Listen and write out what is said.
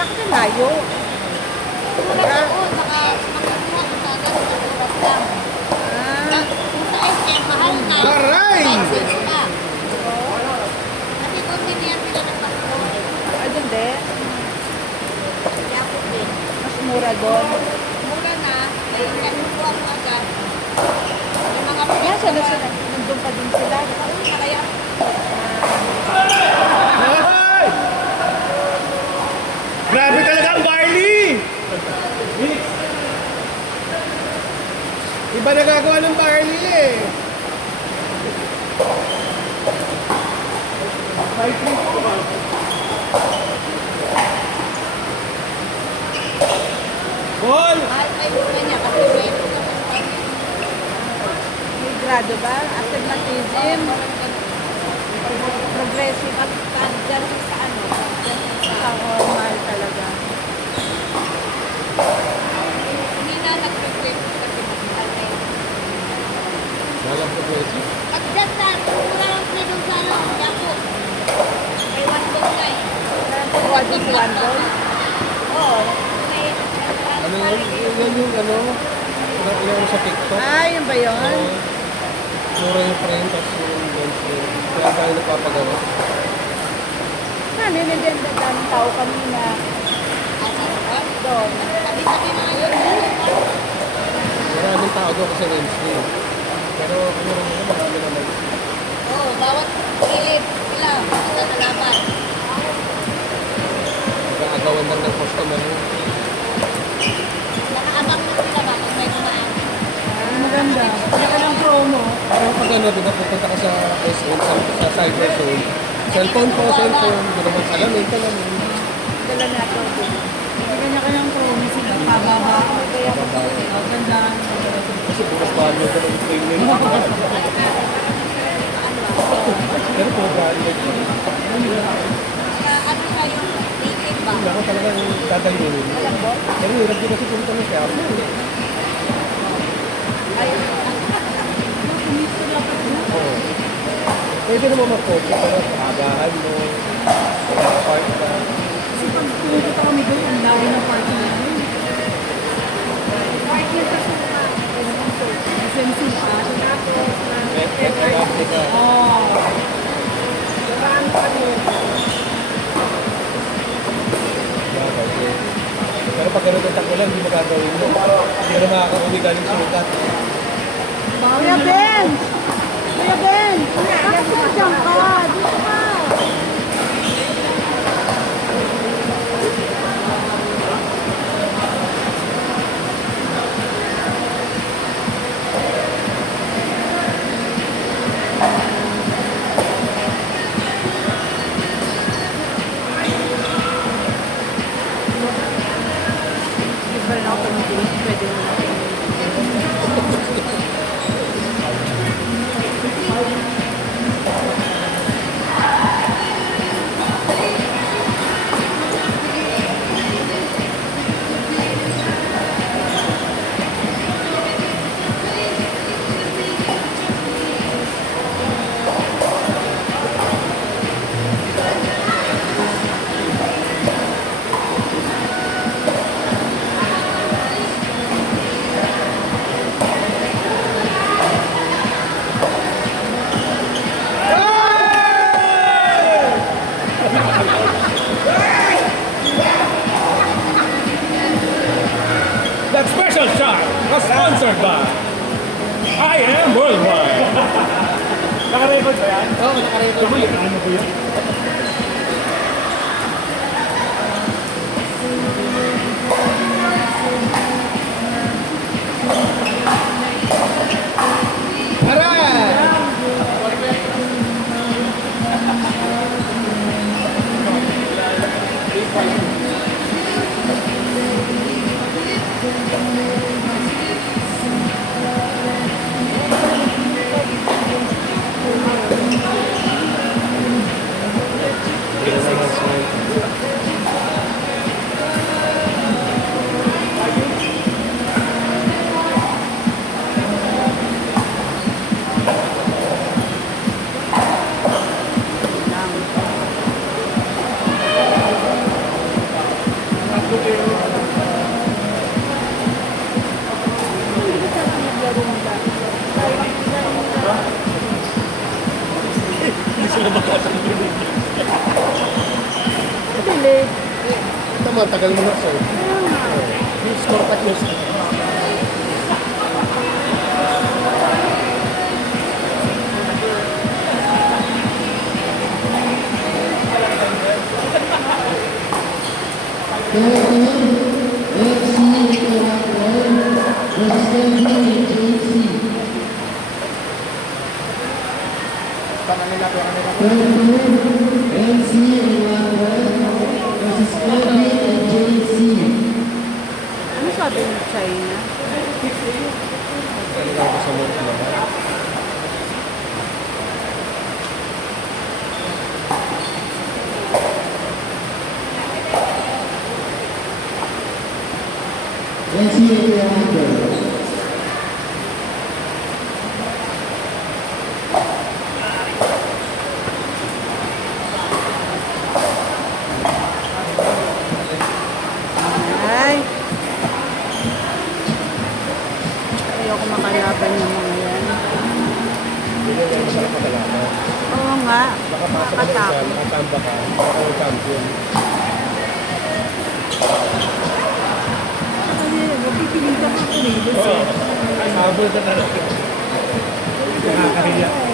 Bakit ang layo? Mura doon, makakuha ko sa agad, mura lang. Ah, Kung sa SM, mahal na. Aray! License pa. Kasi convenient sila ng passport. ayun din. Kaya po din. Mas mura doon. Mura na, ay kukuha ko agad. Yung mga Yan, pinagawa. nandun pa din sila. Kaya Ay! Grabe talaga ang barley! Iba nagagawa ng barley eh. Ball! mahal pa yung mura niya kasi meron na po kami. May grado ba? Astigmatism. Progressive. Dyan sa ano, dyan sa Ang mahal talaga. hindi na nag-request kasi mahal na yun. Walang progressive. At dyan na, mura lang sila dun sa ano, Yapo. May one goal na eh. What is one goal? Oo. May Ano yun? Yan yung ano? Ilang sa TikTok. Ah, yun ba yun? Mura yung frame, tapos yung lens frame. Kaya tayo napapagawa. Ano, hindi ang daming tao kanina. Doon. Sabi-sabi na ngayon. Maraming tao doon kasi lens frame. Pero ano rin naman, marami naman. Oo, bawat kilid sila, isa na laban. Nag-aagawan lang ng customer. Nakaabang na sila ba kung may dumaan. Maganda. Saka ng promo. Pero pag ano, di ba pupunta ka sa SM, sa cyber zone, cellphone po, cellphone, di naman salamin, salamin. Dala na ito. Maganda ka ng promo. Sila pababa. Kaya maganda. Kasi bukas bago ka ng frame nila. Pero po, branded. Ano siya yung native ba? Hindi ako talagang dadalhin. Pero hirap din kasi punta ng kaya. Oo. Pwede naman mag-coach, pero agahan mo, park ka. Kasi pag pumunta kami doon, ang dami ng parking namin. Parking sa suka. SMC pa. Ka. Oo. Marami kami. Pero pag ganun ang takulan, hindi mo gagawin mo. Hindi ka na makakauwi galing sukat. Kuya Ben! Kuya Ben! Bakit nandiyan ka? Dito ka! Iba na ako tumitingin. Pwede mo na. That special shot was sponsored by I Am Worldwide. Naka-record ba yan? Oo, nakarecord mo yun. Ano ba yun? Ito mo, tagal mo na sir. Score pa news. Ano sabi ni China? Talaga ako sa mga talaga. Ay. Ayoko makalaban ng mga yan. Hindi na yan masarap makalaman. Oo nga. Nakapasok ka na dyan, nakasamba ka, ako champion. Mapipilitan ka kumilos Oo. Habol ka talaga. Nakakahiya.